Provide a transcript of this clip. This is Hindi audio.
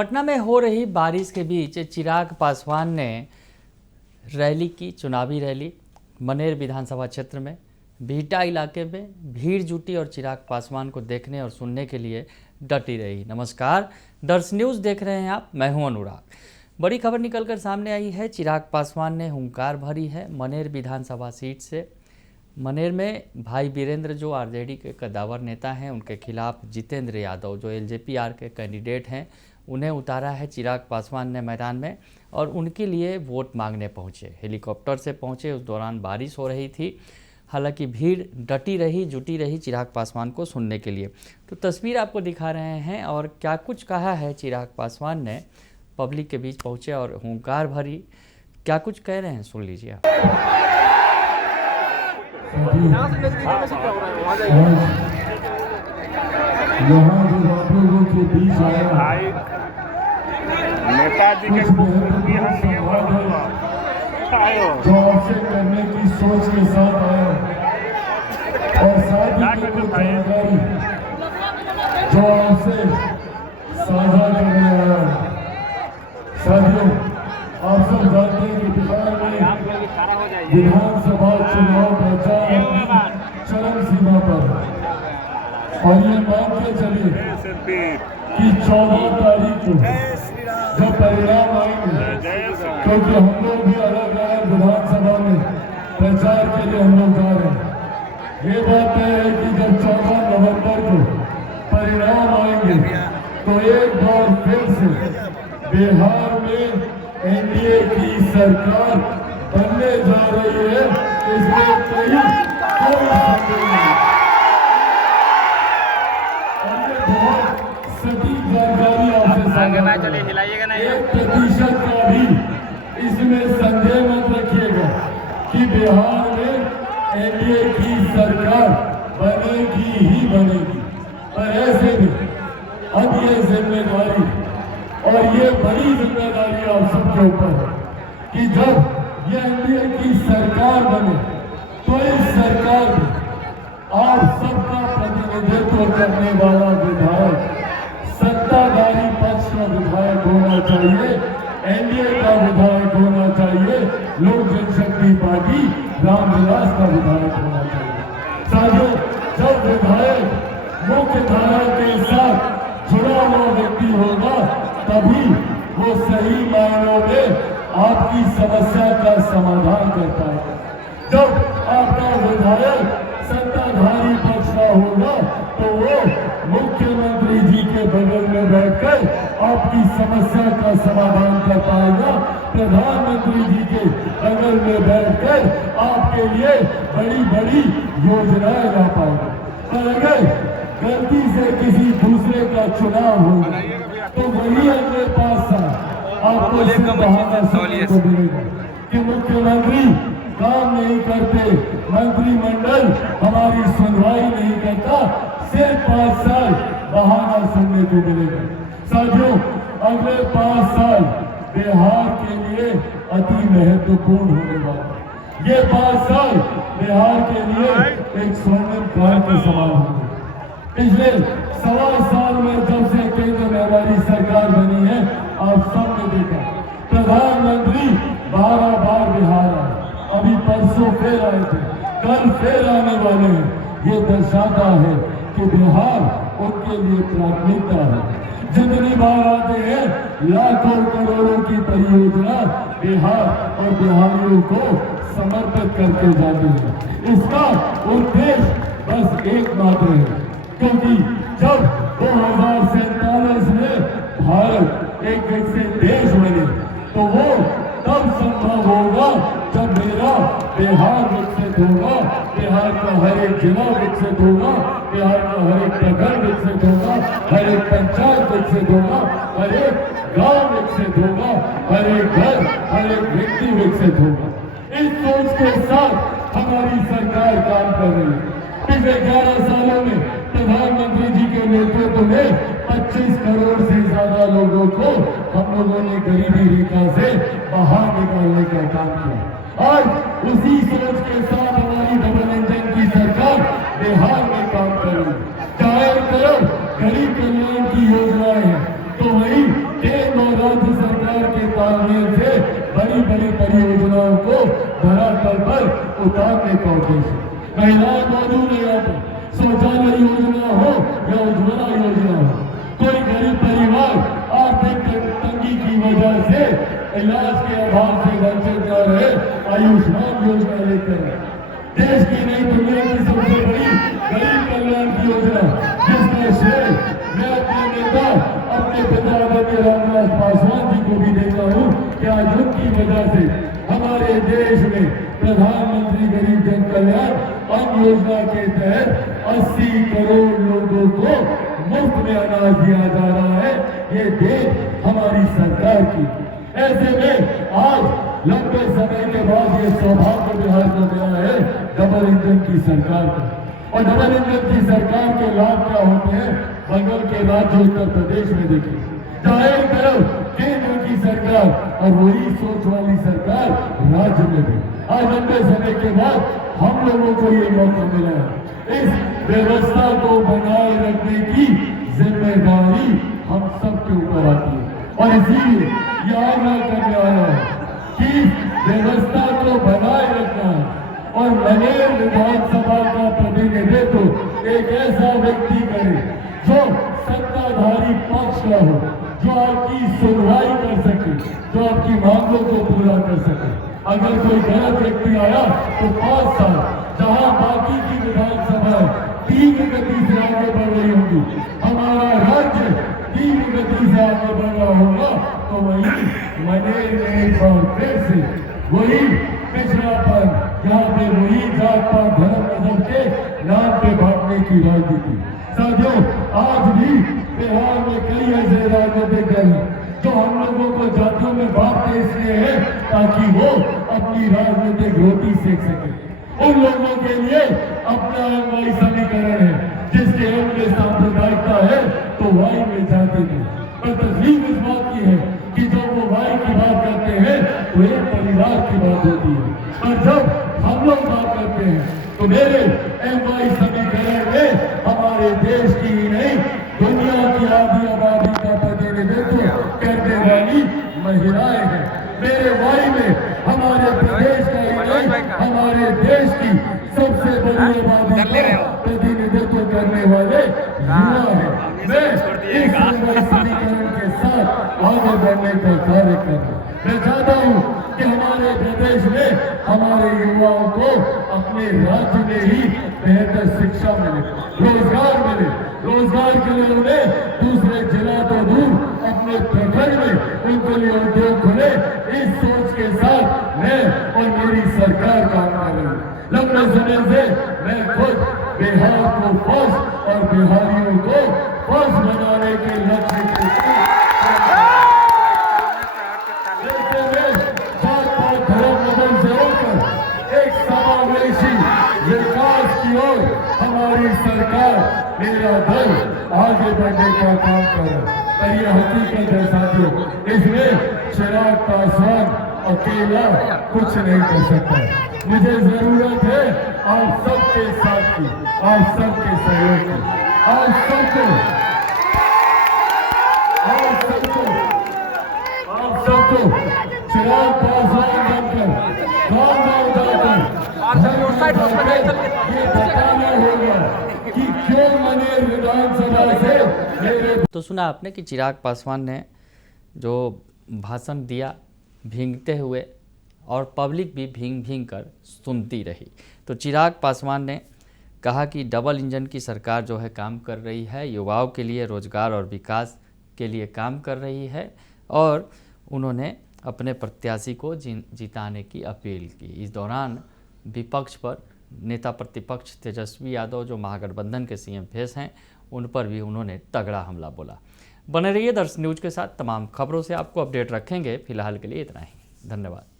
पटना में हो रही बारिश के बीच चिराग पासवान ने रैली की, चुनावी रैली। मनेर विधानसभा क्षेत्र में बिहटा इलाके में भीड़ जुटी और चिराग पासवान को देखने और सुनने के लिए डटी रही। नमस्कार, दर्श न्यूज़ देख रहे हैं आप, मैं हूं अनुराग। बड़ी खबर निकलकर सामने आई है। चिराग पासवान ने हुंकार भरी है मनेर विधानसभा सीट से। मनेर में भाई वीरेंद्र जो आरजेडी के कद्दावर नेता हैं, उनके खिलाफ जितेंद्र यादव जो एलजेपीआर के कैंडिडेट हैं, उन्हें उतारा है चिराग पासवान ने मैदान में और उनके लिए वोट मांगने पहुंचे। हेलीकॉप्टर से पहुंचे, उस दौरान बारिश हो रही थी। हालांकि भीड़ डटी रही, जुटी रही चिराग पासवान को सुनने के लिए। तो तस्वीर आपको दिखा रहे हैं और क्या कुछ कहा है चिराग पासवान ने। पब्लिक के बीच पहुंचे और हुंकार भरी, क्या कुछ कह रहे हैं सुन लीजिए आप। लोगों के बीच आया नेताजी के जो आपसे करने की सोच के साथ आया और साथ ही कुछ जानकारी जो आपसे साझा करने आया। साथियों, आप सब जानते हैं कि बिहार में विधानसभा चुनाव प्रचार चरम सीमा पर है और ये मान के चलिए कि 14 तारीख को जब परिणाम आएंगे, क्योंकि हम लोग भी अलग अलग विधानसभा में प्रचार के लिए हम लोग जा रहे हैं। ये बात तय है कि जब 14 नवंबर को परिणाम आएंगे तो एक बार फिर से बिहार में एनडीए की सरकार बनने जा रही है, इसमें कोई संदेह नहीं। सटीक जानकारी आपसे हिलाइएगा नहीं। 1% का भी इसमें संदेह मत रखिएगा कि बिहार में एनडीए की सरकार बनेगी ही बनेगी। और ऐसे में अब ये जिम्मेदारी और ये बड़ी जिम्मेदारी आप सबके ऊपर है कि जब ये एनडीए की सरकार बने तो इस सरकार में आप सबका प्रतिनिधित्व करने वाला विधायक सत्ताधारी पक्ष का विधायक होना चाहिए, एनडीए का विधायक होना चाहिए, लोक जनशक्ति पार्टी रामविलास का विधायक होना चाहिए। साथियों, जब विधायक मुख्य धारा के साथ जुड़ा हुआ व्यक्ति होगा तभी वो सही मायनों में आपकी समस्या का समाधान कर पाएगा। जब आपका विधायक सत्ताधारी पक्ष का होगा तो वो मुख्यमंत्री जी के बगल में बैठकर आपकी समस्या का समाधान कर पाएगा, प्रधानमंत्री जी के बगल में बैठकर आपके लिए बड़ी बड़ी योजनाएं ला पाएगा। पर अगर गलती से किसी दूसरे का चुनाव होगा तो वही अगले 5 साल आपको बहाना सुनने को मिलेगा कि मुख्यमंत्री काम नहीं करते, मंत्रिमंडल हमारी सुनवाई नहीं करता, सिर्फ 5 साल बहाना सुनने को मिलेगा। साथियों, अगले 5 साल बिहार के लिए अति महत्वपूर्ण होने वाला। ये 5 साल बिहार के लिए एक स्वर्णिम काल के समान होंगे। पिछले 1.25 साल में जब से केंद्र में हमारी सरकार बनी है, आप सबने देखा प्रधानमंत्री 12 बार बिहार आए, अभी परसों फिर आए थे, कल फिर आने वाले हैं। ये दर्शाता है कि बिहार उनके लिए प्राथमिकता है। जितनी बार आते हैं लाखों करोड़ों की परियोजना बिहार और बिहारियों को समर्पित करके जाते हैं। इसका उद्देश्य बस एकमात्र है, क्योंकि जब 2047 में भारत एक विकसित देश बने तो वो तब संभव होगा जब मेरा बिहार विकसित होगा, बिहार का हर एक जिला विकसित होगा, बिहार का हर एक प्रखंड विकसित होगा, हर एक पंचायत विकसित होगा, हर एक गांव विकसित होगा, हर एक घर, हर एक व्यक्ति विकसित होगा। इस सोच के साथ हमारी सरकार काम कर रही है। पिछले 11 सालों में प्रधानमंत्री जी के नेतृत्व में 25 करोड़ से ज्यादा लोगों को हम लोगों ने गरीबी रेखा से बाहर निकालने का काम किया। आज उसी सोच के साथ हमारी डबल इंजन की सरकार बिहार में काम कर रही है। 4 करोड़ गरीब कल्याण की योजनाएं हैं तो वही तालमेल से बड़ी बड़ी परियोजनाओं को धरातल पर उतारने का उद्देश्य। महिलाएं मौजूद है यहाँ पर, शौचालय योजना हो या उज्ज्वला योजना हो, कोई गरीब परिवार आर्थिक तंगी की वजह से इलाज के अभाव से वंचित न रहे, आयुष्मान योजना लेकर देश की नहीं दुनिया की सबसे बड़ी गरीब कल्याण की योजना, जिसका श्रेय मैं अपने नेता अपने पिता आदरणीय रामविलास पासवान जी को भी देता हूँ कि आज उनकी वजह से हमारे देश में प्रधानमंत्री गरीब जन कल्याण अन्न योजना के तहत 80 करोड़ लोगों को मुफ्त में अनाज दिया जा रहा है। ये देश हमारी सरकार की। ऐसे में आज लंबे समय के बाद ये सौभाग्य बिहार को मिला है डबल इंजन की सरकार का। और डबल इंजन की सरकार के लाभ क्या होते हैं, बंगाल के राज्य उत्तर प्रदेश में देखिए, जहाँ एक तरफ केंद्र की सरकार और वही सोच वाली सरकार राज्य में भी। आज लंबे समय के बाद हम लोगों को ये मौका मिला है। इस व्यवस्था को बनाए रखने की जिम्मेदारी हम सबके ऊपर आती है और इसीलिए ये आग्रह करने आया है कि व्यवस्था को बनाए रखना है। और मनेर विधानसभा का प्रतिनिधित्व एक ऐसा व्यक्ति करे जो सत्ताधारी पक्ष का हो, जो आपकी सुनवाई कर सके, जो आपकी मांगों को पूरा कर सके। अगर कोई गलत व्यक्ति आया तो 5 साल, जहां बाकी की विधानसभा तीव्र गति से आगे बढ़ रही होगी, हमारा राज्य तीव्र गति से आगे बढ़ रहा होगा, तो वही मनेर में एक बार फिर से वही पिछड़ापन, यहाँ पे वही जात पात धर्म मजहब के नाम पे बांटने की राजनीति। साथियों, आज भी बिहार में कई ऐसे राजनीतिक दल हैं जो हम लोगों को जातियों में बांटते इसलिए है ताकि वो अपनी राजनीतिक रोटी सेक सके। उन लोगों के लिए अपना वाई समीकरण है, जिसके एम में सांप्रदायिकता है तो वाई में जाति नहीं। पर तकलीफ इस बात की है कि जब वो वाई की बात करते हैं तो एक परिवार की बात होती है, और जब हम लोग बात करते हैं तो मेरे एम समीकरण में हमारे देश की ही नहीं दुनिया की आधी आबादी का प्रतिनिधित्व करने वाली महिलाएं हैं। मेरे वाई में हमारे प्रदेश का ही नहीं हमारे देश की सबसे बड़ी आबादी का प्रतिनिधित्व करने वाले युवा हैं। मैं इस समीकरण के साथ आगे बढ़ने का कार्य कर रहा हूँ। मैं चाहता हूँ कि हमारे प्रदेश में हमारे युवाओं को अपने राज्य में ही बेहतर शिक्षा मिले, रोजगार मिले। रोजगार के लिए उन्हें दूसरे जिला तो दूर अपने प्रखंड में उनके लिए उद्योग खुले। इस सोच के साथ मैं और मेरी सरकार काम कर रही है। लंबे समय से मैं खुद बिहार को फर्स्ट और बिहारियों को फर्स्ट बनाने के लक्ष्य के साथ एक समावेशी विकास की ओर हमारी सरकार, मेरा दल आगे बढ़ने का काम कर रहा है। और ये हकीकत है साथियों, इसमें चिराग पासवान अकेला कुछ नहीं कर सकता। मुझे जरूरत है आप सबके साथ की, आप सबके सहयोग की, आप सबको चिराग पासवान बनकर गाँव जाकर ये बताना होगा कि क्यों मनेर विधानसभा से मेरे। तो सुना आपने कि चिराग पासवान ने जो भाषण दिया भींगते हुए, और पब्लिक भी भींग भींग कर सुनती रही। तो चिराग पासवान ने कहा कि डबल इंजन की सरकार जो है काम कर रही है, युवाओं के लिए रोजगार और विकास के लिए काम कर रही है, और उन्होंने अपने प्रत्याशी को जिताने की अपील की। इस दौरान विपक्ष पर नेता प्रतिपक्ष तेजस्वी यादव जो महागठबंधन के सीएम फेस हैं, उन पर भी उन्होंने तगड़ा हमला बोला। बने रहिए दर्शन न्यूज के साथ, तमाम खबरों से आपको अपडेट रखेंगे। फिलहाल के लिए इतना ही, धन्यवाद।